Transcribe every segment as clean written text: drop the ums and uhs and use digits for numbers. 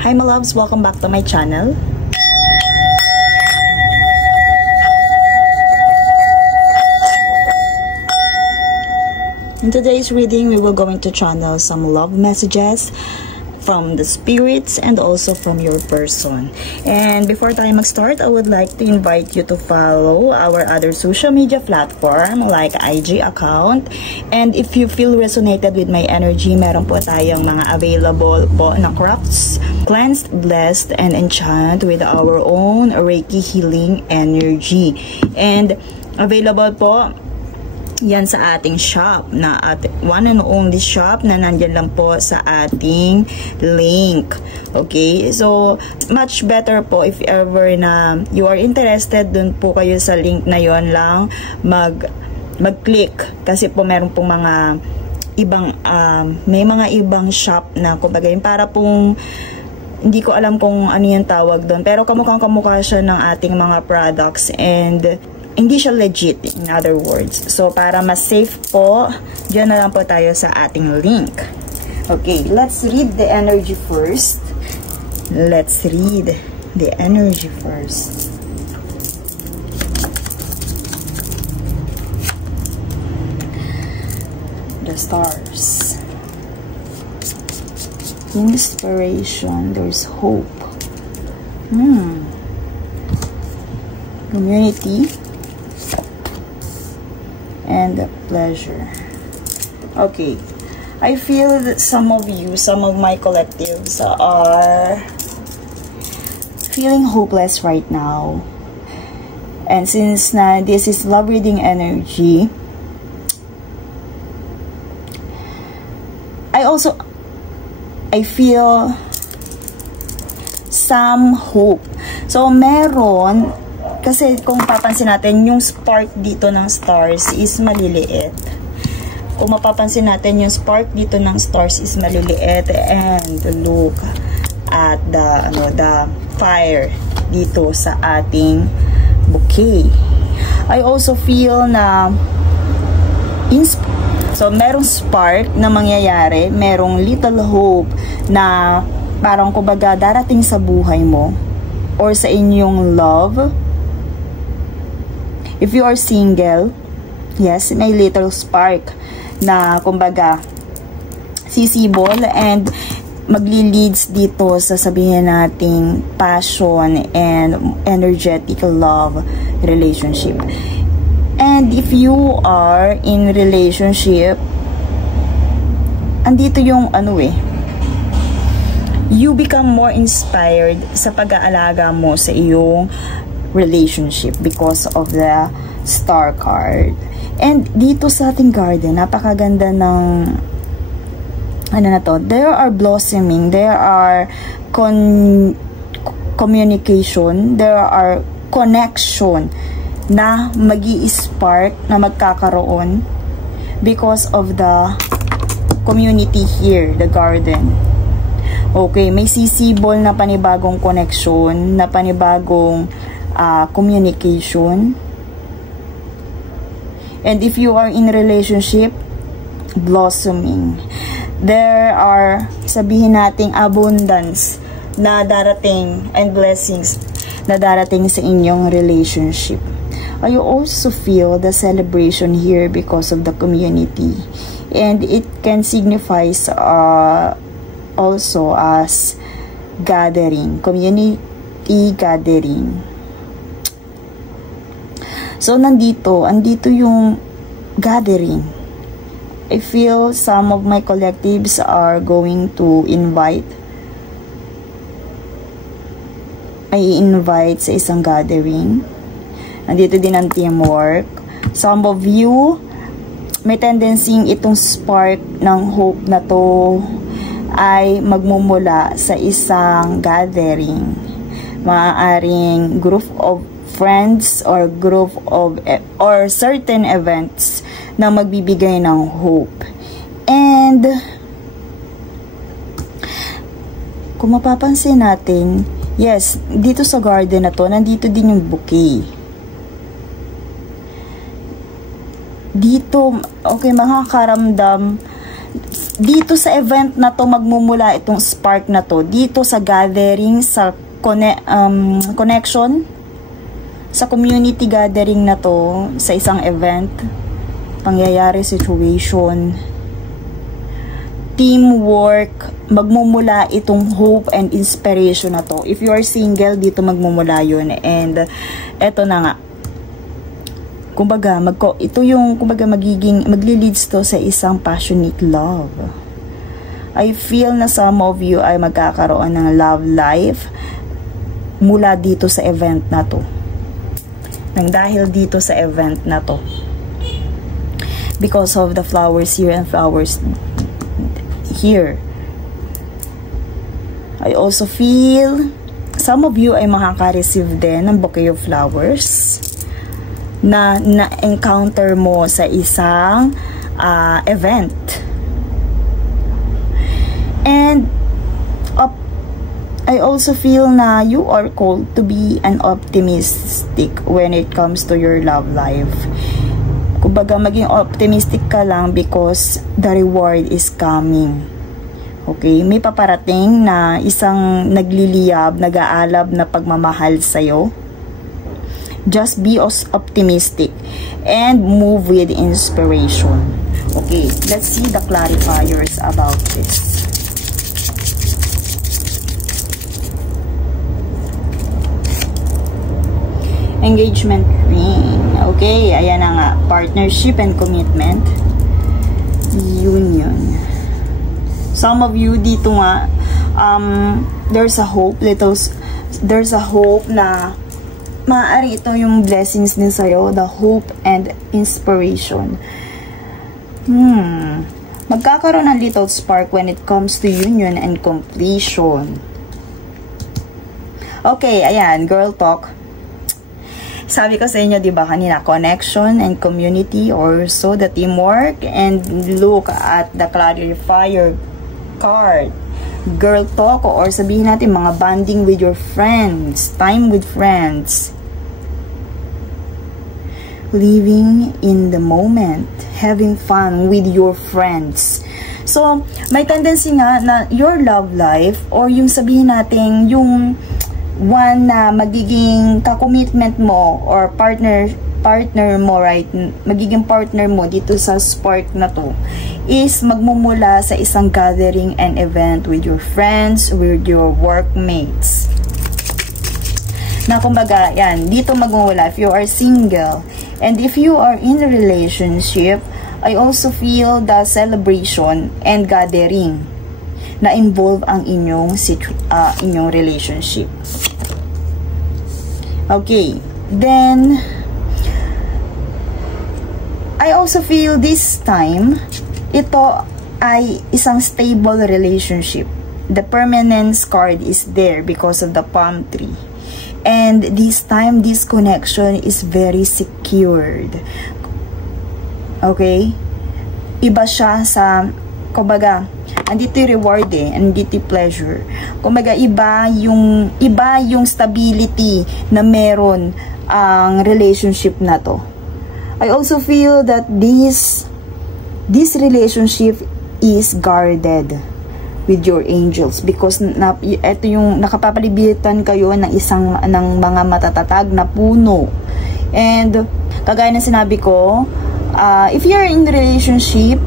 Hi my loves, welcome back to my channel. In today's reading, we will going to channel some love messages from the spirits and also from your person. And before tayo mag-start, I would like to invite you to follow our other social media platform like IG account. And if you feel resonated with my energy, meron po tayong mga available po na crafts, cleansed, blessed, and enchant with our own Reiki healing energy. And available po yan sa ating shop, na one and only shop na nandyan lang po sa ating link. Okay, so much better po if ever na you are interested, dun po kayo sa link na yon lang mag-click, kasi po meron pong mga ibang may mga ibang shop na kumbaga yung para pong hindi ko alam kung ano yung tawag doon, pero kamukhang-kamukha siya ng ating mga products and hindi siya legit, in other words. So, para mas safe po, dyan na lang po tayo sa ating link. Okay, let's read the energy first. Let's read the energy first. The stars. Inspiration, there's hope. Community. And pleasure. Okay, I feel that some of you, some of my collectives are feeling hopeless right now. And since this is love reading energy, I feel some hope. So meron, kasi kung papansin natin, yung spark dito ng stars is maliliit. Kung mapapansin natin, yung spark dito ng stars is maliliit. And look at the fire dito sa ating bouquet. I also feel na so merong spark na mangyayari, merong little hope na parang kumbaga darating sa buhay mo or sa inyong love. If you are single, yes, may little spark na kumbaga sisibol and magli-leads dito sa sabihin nating passion and energetic love relationship. And if you are in relationship, andito yung you become more inspired sa pag-aalaga mo sa iyong relationship because of the star card. And dito sa ating garden, napakaganda ng there are blossoming, there are communication, there are connection na magi-spark, na magkakaroon because of the community here, the garden. Okay, may sisibol na panibagong connection, na panibagong communication. And if you are in relationship, blossoming. There are, sabihin nating, abundance na darating and blessings na darating sa inyong relationship. You also feel the celebration here because of the community. And it can signify also as gathering, community gathering. So, andito yung gathering. I feel some of my collectives are going to invite sa isang gathering. Andito din ang teamwork. Some of you, may tendency itong spark ng hope na to ay magmumula sa isang gathering. Maaaring group of friends or group of or certain events na magbibigay ng hope. And kung mapapansin natin, yes, dito sa garden na to, nandito din yung bouquet. Dito, okay, makakaramdam dito sa event na to magmumula itong spark na to, dito sa gathering, sa connection, sa community gathering na to, sa isang event, pangyayari, situation, teamwork, magmumula itong hope and inspiration na to. If you are single, dito magmumula yun. And eto na nga, kumbaga, ito yung kumbaga magli-leads to sa isang passionate love. I feel na some of you ay magkakaroon ng love life mula dito sa event na to. Nang dahil dito sa event na to. Because of the flowers here and flowers here. I also feel some of you ay makaka-receive din ng bouquet of flowers na encounter mo sa isang event. And I also feel na you are called to be an optimistic when it comes to your love life. Kumbaga, maging optimistic ka lang because the reward is coming. Okay? May paparating na isang nagliliyab, nag-aalab na pagmamahal sa'yo. Just be optimistic and move with inspiration. Okay, let's see the clarifiers about this. Engagement ring. Okay, ayan na nga. Partnership and commitment. Union. Some of you dito nga, there's a hope, there's a hope na maaari ito yung blessings din sa'yo, the hope and inspiration. Magkakaroon ng little spark when it comes to union and completion. Okay, ayan, girl talk. Sabi ko sa inyo, di ba kanina, connection and community, or so the teamwork, and look at the clarifier card. Girl talk, or sabihin natin mga bonding with your friends, time with friends, living in the moment, having fun with your friends. So, may tendency nga na your love life, or yung sabihin natin, yung one na magiging ka-commitment mo, or partner mo, right? Magiging partner mo dito sa spark na to is magmumula sa isang gathering and event with your friends, with your workmates. Na kumbaga, yan, dito magmumula if you are single. And if you are in a relationship, I also feel the celebration and gathering na involve ang inyong relationship. Okay, then I also feel this time, ito ay isang stable relationship. The permanence card is there because of the palm tree. And this time, this connection is very secured. Okay? Iba siya sa, kumbaga, andito yung reward andito yung pleasure. Kumbaga, iba yung stability na meron ang relationship na to. I also feel that this relationship is guarded with your angels because ito yung nakapapalibutan kayo ng mga matatatag na puno. And kagaya ng sinabi ko, if you're in the relationship,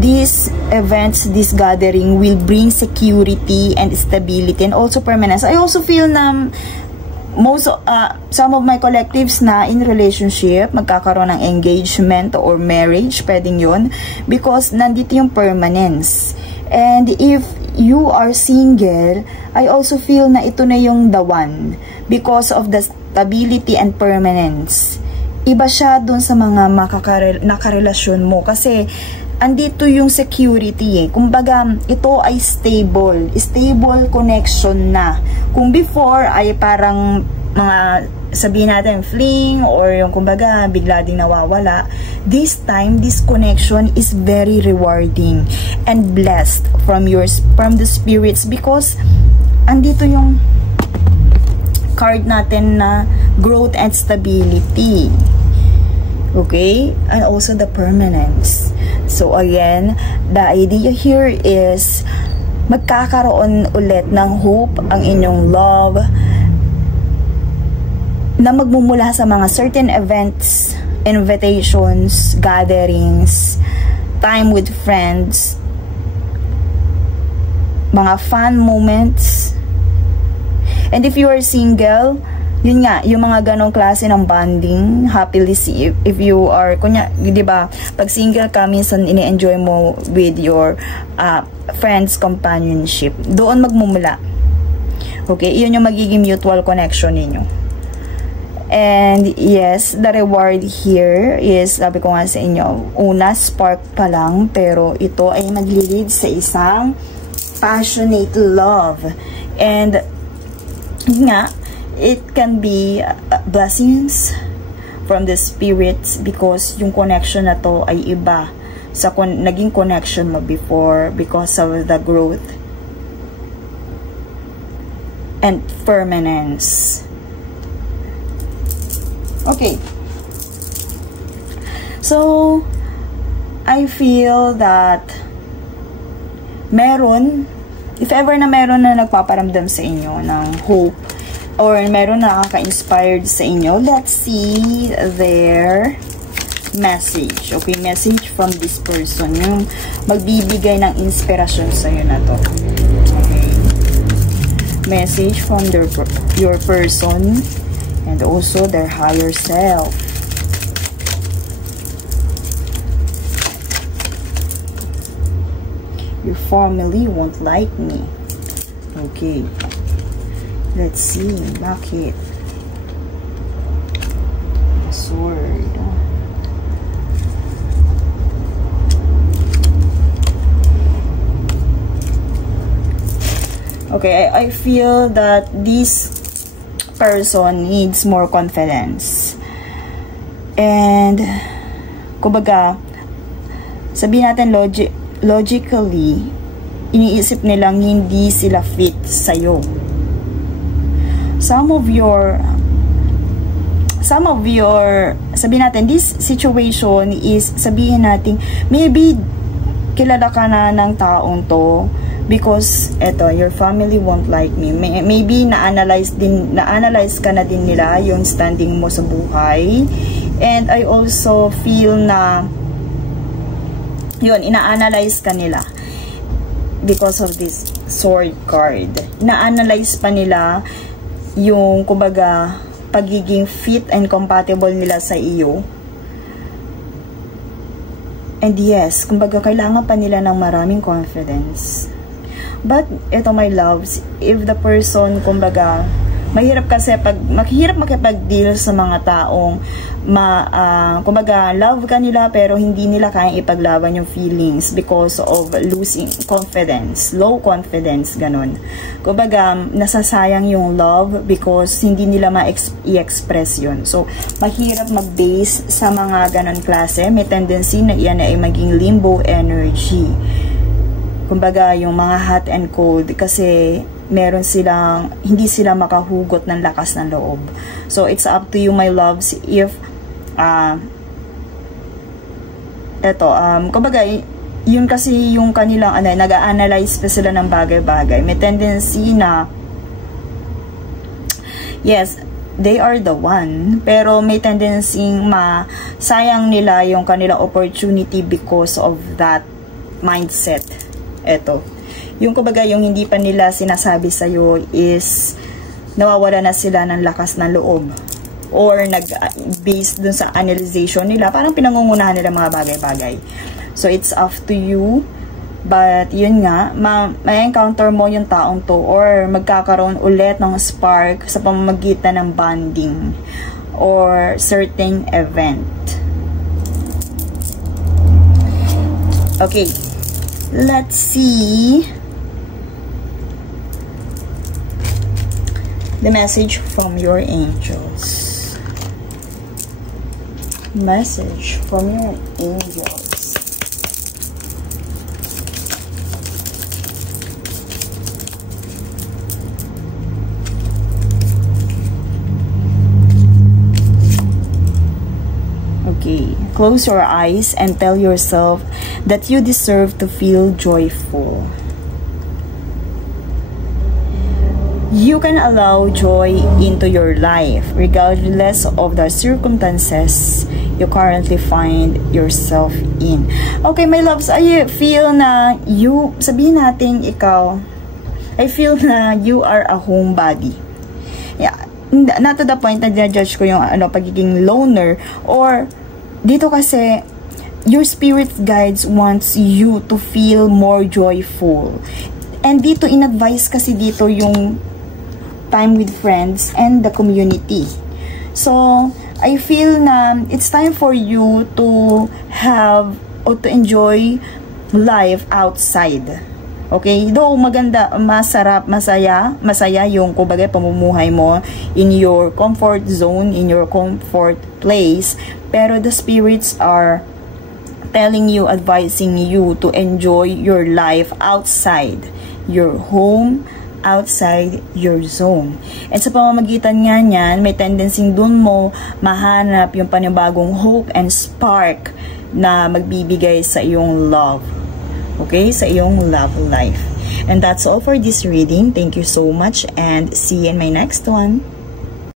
these events, this gathering will bring security and stability and also permanence. I also feel na some of my collectives na in relationship, magkakaroon ng engagement or marriage, pwedeng yun, because nandito yung permanence. And if you are single, I also feel na ito na yung the one because of the stability and permanence. Iba siya dun sa mga nakarelasyon mo kasi andito yung security kumbaga ito ay stable connection na. Kung before ay parang mga sabihin natin fling or yung kumbaga bigla ding nawawala, this time this connection is very rewarding and blessed from the spirits because andito yung card natin na growth and stability. Okay? And also the permanence. So again, the idea here is magkakaroon ulit ng hope ang inyong love na magmumula sa mga certain events, invitations, gatherings, time with friends, mga fun moments. And if you are single, yun nga, yung mga ganong klase ng bonding, happily see if you are, kunya, di ba, pag single ka, minsan ini-enjoy mo with your friends companionship. Doon magmumula. Okay, yun yung magiging mutual connection ninyo. And yes, the reward here is, sabi ko nga sa inyo, una, spark pa lang, pero ito ay magli-lead sa isang passionate love. And nga, it can be blessings from the spirits because yung connection na to ay iba sa naging connection mo before because of the growth and permanence. Okay. So, I feel that meron, if ever na meron na nagpaparamdam sa inyo ng hope or meron na nakaka-inspired sa inyo, let's see their message. Okay, message from this person. Yung magbibigay ng inspirasyon sa iyo na to. Okay. Message from your person and also their higher self. Your family won't like me. Okay. Let's see. Bakit? Sword. Okay, I feel that this person needs more confidence. And, kumbaga, sabihin natin logically, iniisip nilang hindi sila fit sa'yo. Some of your, sabihin natin, this situation is, sabihin natin, maybe kilala ka na ng taong to, because eto, your family won't like me. Maybe na-analyze ka na din nila yung standing mo sa buhay. And I also feel na yun, ina-analyze ka nila because of this sword card. Na-analyze pa nila yung, kumbaga, pagiging fit and compatible nila sa iyo. And yes, kumbaga, kailangan pa nila ng maraming confidence. But, ito my loves, if the person, kumbaga, mahirap kasi mahirap makipag-deal sa mga taong kumbaga, love ka nila pero hindi nila kayang ipaglaban yung feelings because of losing confidence, low confidence, ganun. Kumbaga, nasasayang yung love because hindi nila ma-express yun. So, mahirap mag-base sa mga ganun klase. May tendency na iyan ay maging limbo energy. Kumbaga, yung mga hot and cold kasi meron silang, hindi sila makahugot ng lakas ng loob. So, it's up to you, my loves, if kumbaga, yun kasi yung kanilang, nag-a-analyze pa sila ng bagay-bagay. May tendency na, yes, they are the one, pero may tendency sayang nila yung kanilang opportunity because of that mindset. Eto, yung kumbaga yung hindi pa nila sinasabi sa'yo is nawawala na sila ng lakas ng loob or nag-based dun sa analyzation nila, parang pinangungunahan nila mga bagay-bagay. So it's up to you, but yun nga, may encounter mo yung taong to or magkakaroon ulit ng spark sa pamamagitan ng bonding or certain event. Okay, let's see the message from your angels. Message from your angels. Okay. close your eyes and tell yourself that you deserve to feel joyful. You can allow joy into your life regardless of the circumstances you currently find yourself in. Okay, my loves, I feel na sabihin natin ikaw, I feel na you are a homebody. Yeah, not to the point na judge ko yung pagiging loner, or dito kasi your spirit guides wants you to feel more joyful. And dito in-advise kasi dito yung time with friends and the community. So, I feel na it's time for you to have or to enjoy life outside. Okay? Though maganda, masarap, masaya yung kumbaga pamumuhay mo in your comfort zone, in your comfort place, pero the spirits are telling you, advising you to enjoy your life outside your home, outside your zone. And sa pamamagitan nga niyan, may tendency dun mo mahanap yung panibagong hope and spark na magbibigay sa iyong love. Okay? Sa iyong love life. And that's all for this reading. Thank you so much and see you in my next one.